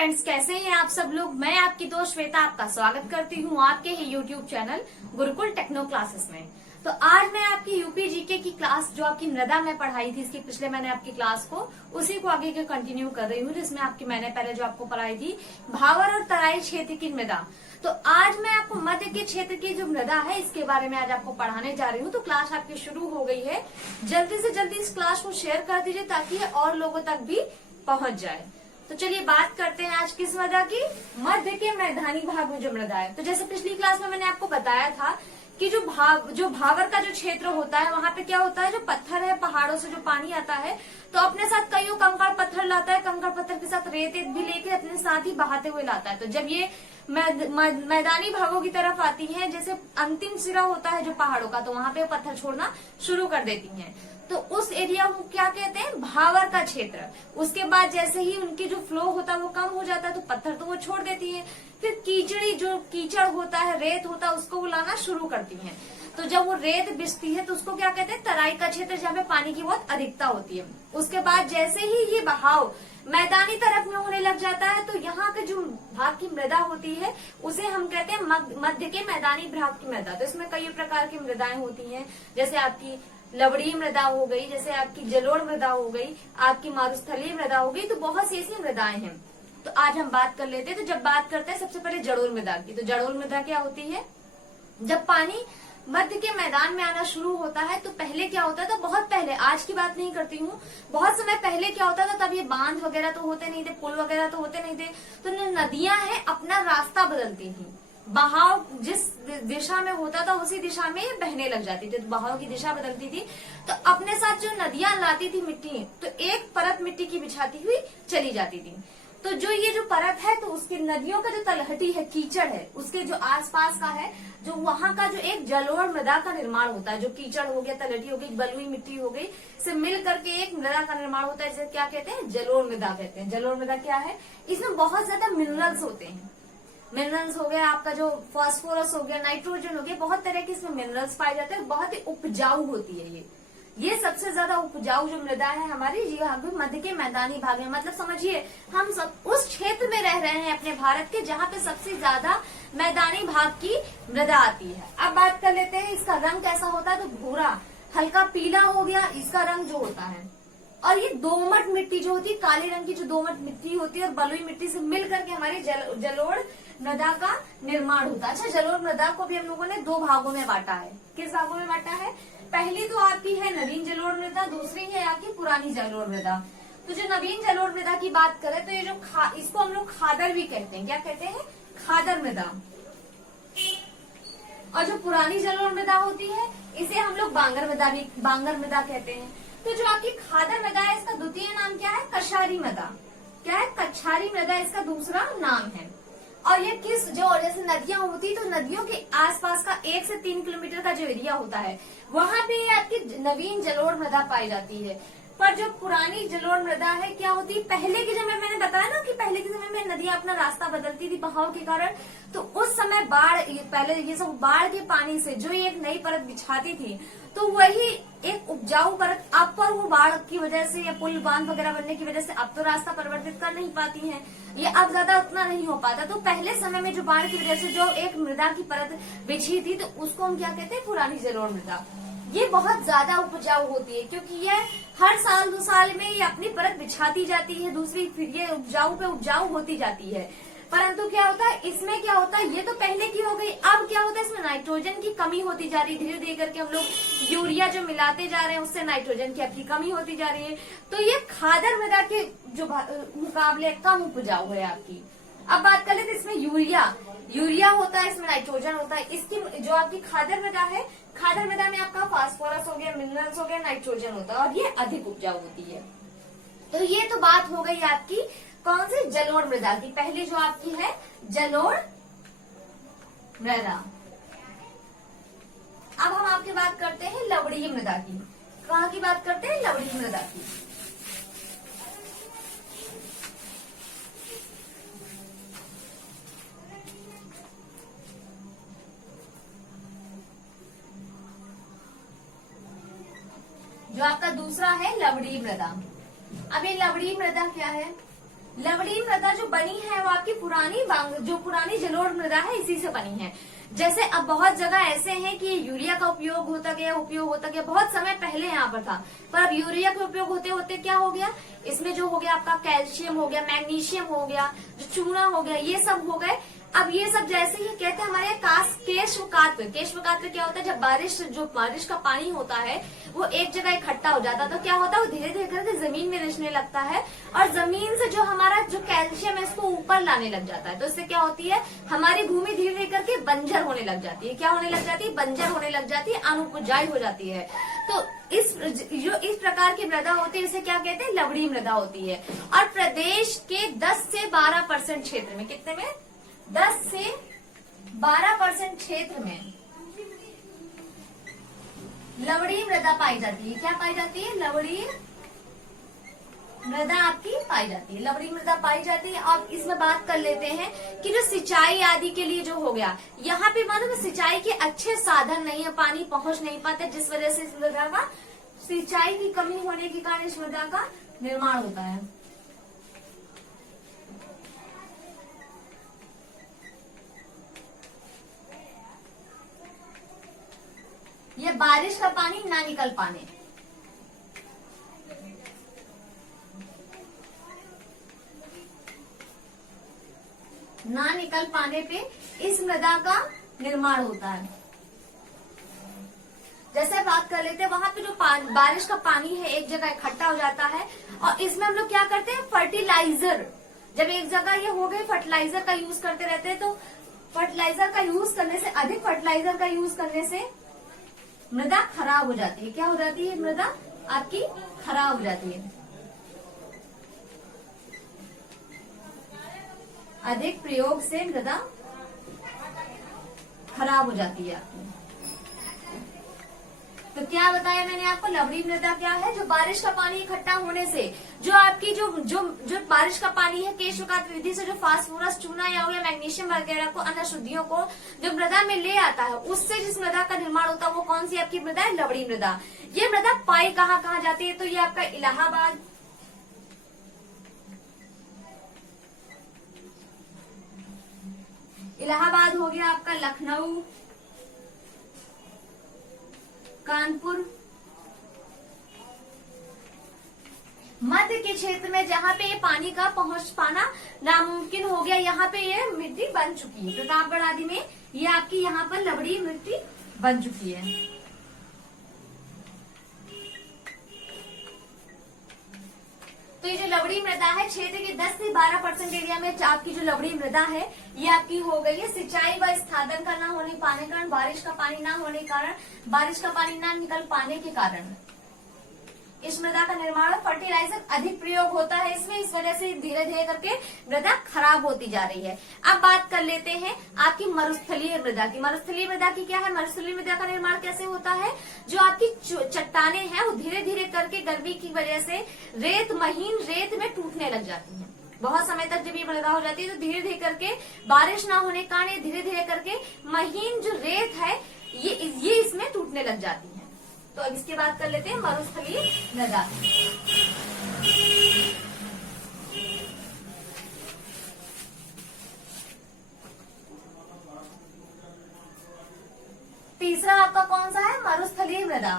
Friends, कैसे हैं आप सब लोग। मैं आपकी दोस्त श्वेता आपका स्वागत करती हूँ आपके ही YouTube channel Gurukul techno classes में। तो आज मैं आपकी यूपी जीके की क्लास जो आपकी मृदा में पढ़ाई थी, इसके पिछले मैंने आपकी क्लास को उसी को आगे के कंटिन्यू कर रही हूँ, जिसमें आपकी मैंने पहले जो आपको पढ़ाई थी भावर और तराई क्षेत्र की मृदा। तो आज मैं आपको मध्य के क्षेत्र की जो मृदा है इसके बारे में आज आपको पढ़ाने जा रही हूँ। तो क्लास आपकी शुरू हो गई है, जल्दी से जल्दी इस क्लास को शेयर कर दीजिए ताकि ये और लोगों तक भी पहुंच जाए। तो चलिए बात करते हैं आज किस मृदा की, मध्य के मैदानी भाग में जो मृदा है। तो जैसे पिछली क्लास में मैंने आपको बताया था कि जो भावर का जो क्षेत्र होता है वहां पे क्या होता है, जो पत्थर है पहाड़ों से जो पानी आता है तो अपने साथ कई कंकड़ पत्थर लाता है, कंकड़ पत्थर के साथ रेत भी लेके अपने साथ ही बहाते हुए लाता है। तो जब ये मैदानी भागों की तरफ आती है, जैसे अंतिम सिरा होता है जो पहाड़ों का, तो वहां पे पत्थर छोड़ना शुरू कर देती हैं। तो उस एरिया को क्या कहते हैं, भावर का क्षेत्र। उसके बाद जैसे ही उनकी जो फ्लो होता है वो कम हो जाता है तो पत्थर तो वो छोड़ देती है, फिर कीचड़ होता है, रेत होता है, उसको वो लाना शुरू करती है। तो जब वो रेत बिछती है तो उसको क्या कहते हैं, तराई का क्षेत्र, जहाँ पे पानी की बहुत अधिकता होती है। उसके बाद जैसे ही ये बहाव मैदानी तरफ में होने लग जाता है तो यहाँ के जो भाग की मृदा होती है उसे हम कहते हैं मध्य के मैदानी भाग की मृदा। तो इसमें कई प्रकार की मृदाएं होती हैं, जैसे आपकी लवड़ी मृदा हो गई, जैसे आपकी जलोढ़ मृदा हो गई, आपकी मारुस्थलीय मृदा हो गई। तो बहुत सी ऐसी मृदाएं हैं। तो आज हम बात कर लेते हैं। तो जब बात करते हैं सबसे पहले जलोढ़ मृदा की, तो जलोढ़ मृदा क्या होती है, जब पानी मध्य के मैदान में आना शुरू होता है तो पहले क्या होता था, बहुत पहले, आज की बात नहीं करती हूँ, बहुत समय पहले क्या होता था, तब ये बांध वगैरह तो होते नहीं थे, पुल वगैरह तो होते नहीं थे। तो नदियां हैं अपना रास्ता बदलती थी, बहाव जिस दिशा में होता था उसी दिशा में बहने लग जाती थी। तो बहाव की दिशा बदलती थी तो अपने साथ जो नदियां लाती थी मिट्टी, तो एक परत मिट्टी की बिछाती हुई चली जाती थी। तो जो ये जो परत है तो उसकी नदियों का जो तलहटी है, कीचड़ है, उसके जो आसपास का है, जो वहां का जो एक जलोढ़ मृदा का निर्माण होता है, जो कीचड़ हो गया, तलहटी हो गई, बलुई मिट्टी हो गई, से मिल करके एक मृदा का निर्माण होता है, जिसे क्या कहते हैं, जलोढ़ मृदा कहते हैं। जलोढ़ मृदा क्या है, इसमें बहुत ज्यादा मिनरल्स होते हैं। मिनरल्स हो गया आपका, जो फास्फोरस हो गया, नाइट्रोजन हो गया, बहुत तरह के इसमें मिनरल्स पाए जाते हैं। बहुत ही उपजाऊ होती है ये सबसे ज्यादा उपजाऊ जो मृदा है हमारी, ये मध्य के मैदानी भाग में। मतलब समझिए हम सब उस क्षेत्र में रह रहे हैं अपने भारत के जहाँ पे सबसे ज्यादा मैदानी भाग की मृदा आती है। अब बात कर लेते हैं इसका रंग कैसा होता है। तो भूरा हल्का पीला हो गया इसका रंग जो होता है। और ये दोमट मिट्टी जो होती है, काले रंग की जो दोमट मिट्टी होती है और बलुई मिट्टी से मिल करके हमारी जलोढ़ मृदा का निर्माण होता है। अच्छा, जलोढ़ मृदा को भी हम लोगों ने दो भागों में बांटा है। किस भागों में बांटा है, पहली तो आपकी है नवीन जलोढ़ मृदा, दूसरी है आपकी पुरानी जलोढ़ मृदा। तो जो नवीन जलोढ़ मृदा की बात करें तो ये जो इसको हम लोग खादर भी कहते हैं। क्या कहते हैं, खादर मृदा। और जो पुरानी जलोढ़ मृदा होती है इसे हम लोग बांगर मृदा कहते हैं। तो जो आपकी खादर मृदा है इसका द्वितीय नाम क्या है, कछारी मृदा। क्या है, कछारी मृदा इसका दूसरा नाम है। और ये जो जैसे नदियां होती तो नदियों के आसपास का 1 से 3 किलोमीटर का जो एरिया होता है वहां पे आपकी नवीन जलोढ़ मृदा पाई जाती है। पर जो पुरानी जलोढ़ मृदा है क्या होती है, पहले के समय मैंने बताया ना कि पहले के समय में नदियां अपना रास्ता बदलती थी बहाव के कारण। तो उस समय पहले ये सब बाढ़ के पानी से जो एक नई परत बिछाती थी तो वही एक उपजाऊ परत अब पर वो बाढ़ की वजह से या पुल बांध वगैरह बनने की वजह से अब तो रास्ता परिवर्तित कर नहीं पाती हैं, ये अब ज्यादा उतना नहीं हो पाता। तो पहले समय में जो बाढ़ की वजह से जो एक मृदा की परत बिछी थी तो उसको हम क्या कहते हैं, पुरानी जलोढ़ मृदा। ये बहुत ज्यादा उपजाऊ होती है क्योंकि ये हर साल 2 साल में ये अपनी परत बिछाती जाती है दूसरी, फिर ये उपजाऊ पे उपजाऊ होती जाती है। परंतु क्या होता है, इसमें क्या होता है, ये तो पहले की हो गई, अब क्या होता है इसमें नाइट्रोजन की कमी होती जा रही है। धीरे धीरे करके हम लोग यूरिया जो मिलाते जा रहे हैं उससे नाइट्रोजन की कमी होती जा रही है। तो ये खादर मृदा के जो मुकाबले कम उपजाऊ है आपकी। अब बात कर लेते इसमें यूरिया होता है, इसमें नाइट्रोजन होता है। इसकी जो आपकी खादर मृदा है, खादर मृदा में आपका फास्फोरस हो गया, मिनरल्स हो गया, नाइट्रोजन होता है और ये अधिक उपजाऊ होती है। तो ये तो बात हो गई आपकी कौन सी, जलोढ़ मृदा की। पहली जो आपकी है जलोढ़ मृदा। अब हम आपकी बात करते हैं लवड़ीय मृदा की। कहाँ की बात करते हैं, लवड़ीय मृदा की। जो आपका दूसरा है लवड़ी मृदा। अब ये लवड़ी मृदा क्या है, लवणीय मृदा जो बनी है वो आपकी जो पुरानी जलोढ़ मृदा है इसी से बनी है। जैसे अब बहुत जगह ऐसे हैं कि यूरिया का उपयोग होता गया, बहुत समय पहले यहाँ पर था, पर अब यूरिया का उपयोग होते होते क्या हो गया, इसमें जो हो गया आपका कैल्शियम हो गया, मैग्नीशियम हो गया, जो चूना हो गया, ये सब हो गए। अब ये सब जैसे ही कहते हैं हमारे केशवकात्र क्या होता है, जब बारिश का पानी होता है वो एक जगह इकट्ठा हो जाता है, तो क्या होता है वो धीरे धीरे करके जमीन में रिसने लगता है, और जमीन से जो हमारा जो कैल्शियम है इसको ऊपर लाने लग जाता है। तो इससे क्या होती है, हमारी भूमि धीरे धीरे करके बंजर होने लग जाती है। क्या होने लग जाती है, बंजर होने लग जाती है, अनुपजाऊ हो जाती है। तो इस प्रकार की मृदा होती है इसे क्या कहते हैं, लवणीय मृदा होती है। और प्रदेश के 10 से 12% क्षेत्र में, कितने में, 10 से 12% क्षेत्र में लवणीय मृदा पाई जाती है। क्या पाई जाती है, लवणीय मृदा आपकी पाई जाती है, लवणीय मृदा पाई जाती है। और इसमें बात कर लेते हैं कि जो सिंचाई आदि के लिए जो हो गया, यहाँ पे मालूम है सिंचाई के अच्छे साधन नहीं है, पानी पहुंच नहीं पाते, जिस वजह से इस मृदा का सिंचाई की कमी होने के कारण इस मृदा का निर्माण होता है। ये बारिश का पानी ना निकल पाने, पे इस मृदा का निर्माण होता है। जैसे बात कर लेते हैं, वहां पे जो बारिश का पानी है एक जगह इकट्ठा हो जाता है, और इसमें हम लोग क्या करते हैं, फर्टिलाइजर, जब एक जगह ये हो गए फर्टिलाइजर का यूज करते रहते हैं, तो फर्टिलाइजर का यूज करने से, अधिक फर्टिलाइजर का यूज करने से मृदा खराब हो जाती है। क्या हो जाती है, मृदा आपकी खराब हो जाती है। अधिक प्रयोग से मृदा खराब हो जाती है आपकी। तो क्या बताया मैंने आपको, लवणीय मृदा क्या है, जो बारिश का पानी इकट्ठा होने से, जो आपकी जो बारिश का पानी है केशवकात्र विधि से जो फास्फोरस, चूना या हो गया, मैग्नीशियम वगैरह को, अन्य शुद्धियों को जो मृदा में ले आता है, उससे जिस मृदा का निर्माण होता है वो कौन सी आपकी मृदा है, लवणीय मृदा। ये मृदा पाई कहाँ जाती है, तो ये आपका इलाहाबाद हो गया, आपका लखनऊ, कानपुर, मध्य के क्षेत्र में जहाँ पे ये पानी का पहुंच पाना नामुमकिन हो गया, यहाँ पे ये मिट्टी बन चुकी है। प्रतापगढ़ आदि में ये आपकी यहाँ पर लवणीय मिट्टी बन चुकी है। तो ये जो लवणीय मृदा है, क्षेत्र के 10 से 12% एरिया में आपकी जो लवणीय मृदा है ये आपकी हो गई है। सिंचाई व स्थादन का ना होने पाने के कारण, बारिश का पानी ना होने के कारण, बारिश का पानी ना निकल पाने के कारण इस मृदा का निर्माण, फर्टिलाइजर अधिक प्रयोग होता है इसमें, इस वजह से धीरे धीरे करके मृदा खराब होती जा रही है। अब बात कर लेते हैं आपकी मरुस्थलीय मृदा की। मरुस्थलीय मृदा की क्या है, मरुस्थलीय मृदा का निर्माण कैसे होता है, जो आपकी चट्टाने हैं वो धीरे धीरे करके गर्मी की वजह से महीन रेत में टूटने लग जाती है। बहुत समय तक जब ये मृदा हो जाती है तो धीरे धीरे करके बारिश ना होने के कारण ये धीरे धीरे करके महीन जो रेत है ये इसमें टूटने लग जाती है। तो अब इसके बाद कर लेते हैं मरुस्थलीय मृदा। तीसरा आपका कौन सा है, मरुस्थलीय मृदा।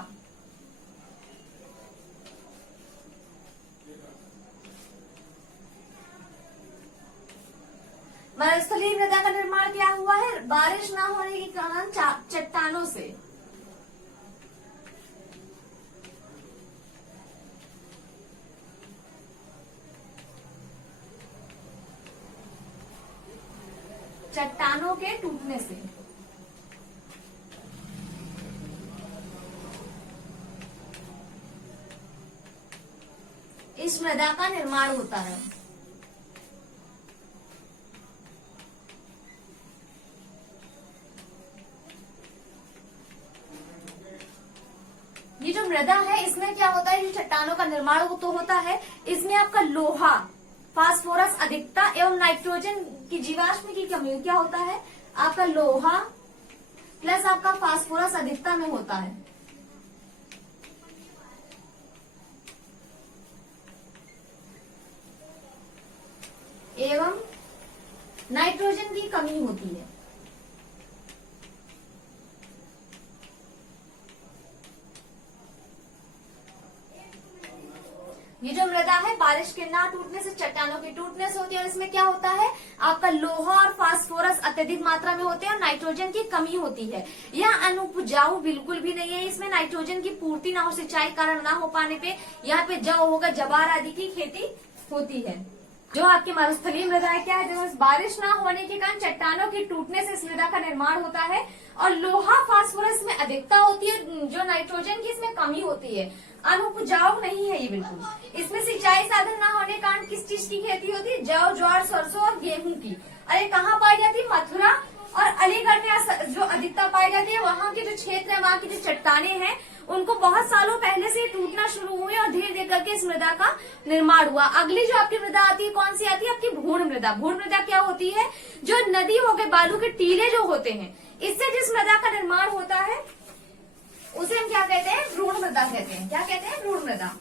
मरुस्थलीय मृदा का निर्माण क्या हुआ है, बारिश ना होने के कारण चट्टानों से, चट्टानों के टूटने से इस मृदा का निर्माण होता है। ये जो मृदा है इसमें क्या होता है, जो चट्टानों का निर्माण तो होता है, इसमें आपका लोहा, फास्फोरस अधिकता एवं नाइट्रोजन की जीवाश्म की कमी, क्या होता है आपका लोहा प्लस आपका फास्फोरस अधिकता में होता है। एवं नाइट्रोजन की कमी होती है। ये जो मृदा है बारिश के ना टूटने से चट्टानों की टूटने से होती है और इसमें क्या होता है आपका लोहा और फास्फोरस अत्यधिक मात्रा में होते हैं और नाइट्रोजन की कमी होती है। यह अनुपजाऊ बिल्कुल भी नहीं है, इसमें नाइट्रोजन की पूर्ति ना हो, सिंचाई कारण ना हो पाने पे यहाँ पे जौ होगा, जवार आदि की खेती होती है। जो आपकी मरुस्थलीय मृदा है क्या है, जब बारिश ना होने के कारण चट्टानों के टूटने से इस मृदा का निर्माण होता है और लोहा फास्फोरस में अधिकता होती है, जो नाइट्रोजन की इसमें कमी होती है। अनुपजाऊ नहीं है ये बिल्कुल। इसमें सिंचाई साधन ना होने के कारण किस चीज की खेती होती है, जौ, ज्वार, सरसों और गेहूं की। अरे कहाँ पाई जाती है, मथुरा और अलीगढ़ में जो अधिकता पाई जाती है। वहाँ के जो क्षेत्र है, वहाँ की जो चट्टाने हैं, उनको बहुत सालों पहले से टूटना शुरू हुए और धीरे धीरे करके इस मृदा का निर्माण हुआ। अगली जो आपकी मृदा आती है कौन सी आती है, आपकी भूण मृदा। भूण मृदा क्या होती है, जो नदी हो गए, बालू के टीले जो होते हैं, इससे जिस मृदा का निर्माण होता है उसे हम क्या कहते हैं, भ्रूण मृदा कहते हैं। क्या कहते हैं, भ्रूण मृदा।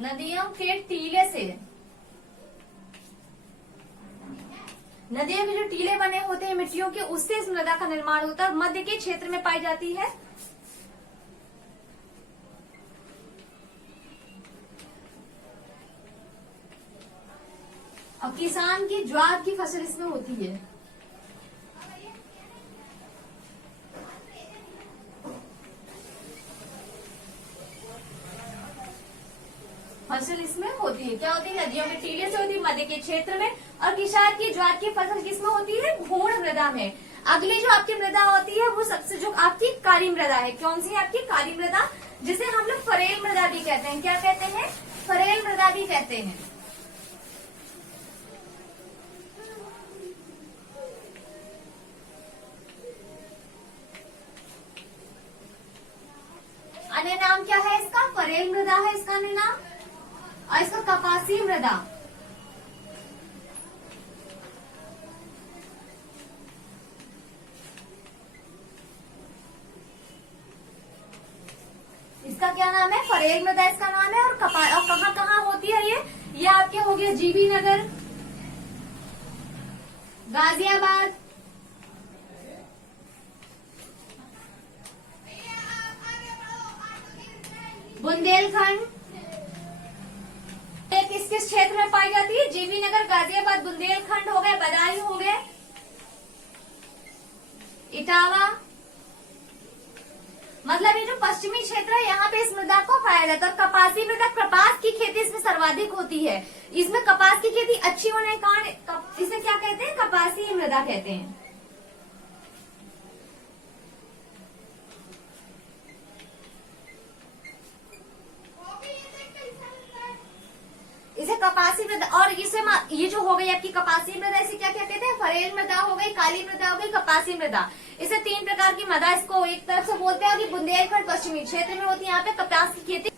नदियों के टीले से, नदियों के जो टीले बने होते हैं मिट्टियों के, उससे इस मृदा का निर्माण होता है। मध्य के क्षेत्र में पाई जाती है। और किसान की ज्वार की फसल इसमें होती है। फसल इसमें होती है, क्या होती है, नदियों के टीले से होती है, मध्य के क्षेत्र में। और किसान की ज्वार की फसल किसमें होती है, भूण मृदा में। अगली जो आपकी मृदा होती है वो सबसे जो आपकी काली मृदा है। कौन सी है आपकी काली मृदा, जिसे हम लोग फरेल मृदा भी कहते हैं। क्या कहते हैं, फरेल मृदा भी कहते हैं। अन्य नाम क्या है इसका, फरेल मृदा है इसका अन्य नाम। और इसका कपासी मृदा, इसका क्या नाम है, फरेल मृदा इसका नाम है। और कहाँ कहाँ होती है ये आपके हो गया जीबी नगर, गाजियाबाद, बुंदेलखंड। किस किस क्षेत्र में पाई जाती है, जीबी नगर, गाजियाबाद, बुंदेलखंड हो गए, बदायूं हो गए, इटावा। मतलब ये जो पश्चिमी क्षेत्र है यहाँ पे इस मृदा को पाया जाता है। और कपासी मृदा, कपास की खेती इसमें सर्वाधिक होती है। इसमें कपास की खेती अच्छी होने के कारण इसे क्या कहते हैं, कपासी मृदा कहते हैं। इसे कपासी मृदा, और इसे ये जो हो गई आपकी कपासी मृदा, इसे क्या क्या कहते हैं, फरेल मृदा हो गई, काली मृदा हो गई, कपासी मृदा। इसे तीन प्रकार की मृदा इसको एक तरफ से बोलते हैं कि बुंदेलखंड पश्चिमी क्षेत्र में होती है, यहाँ पे कपास की खेती।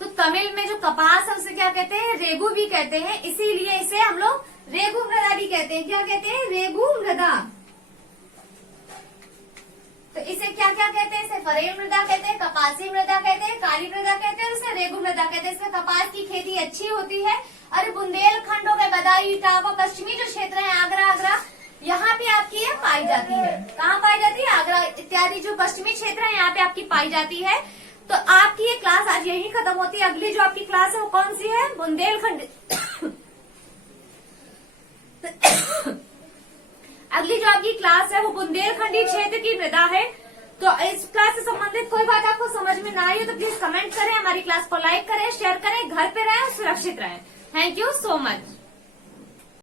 तो तमिल में जो कपास है उसे क्या कहते हैं, रेगू भी कहते हैं, इसीलिए इसे हम लोग रेगू मृदा भी कहते हैं। क्या कहते हैं, रेगू मृदा। तो इसे क्या क्या कहते हैं, इसे फरेल मृदा कहते हैं, कपासी मृदा कहते हैं, काली मृदा कहते हैं, उसे रेगू मृदा कहते हैं। इसमें कपास की खेती अच्छी होती है। और बुंदेलखंड हो गए, बदायूं, इटावा, पश्चिमी जो क्षेत्र है, आगरा, यहाँ पे आपकी ये पाई जाती है। कहाँ पाई जाती है, आगरा इत्यादि जो पश्चिमी क्षेत्र है यहाँ पे आपकी पाई जाती है। तो आपकी ये क्लास आज यही खत्म होती है। अगली जो आपकी क्लास है वो कौन सी है, बुंदेलखंड। अगली जो आपकी क्लास है वो बुंदेलखंडी क्षेत्र की मृदा है। तो इस क्लास से संबंधित कोई बात आपको समझ में ना आई हो तो प्लीज कमेंट करें, हमारी क्लास को लाइक करें, शेयर करें, घर पे रहें, सुरक्षित रहें। Thank you so much.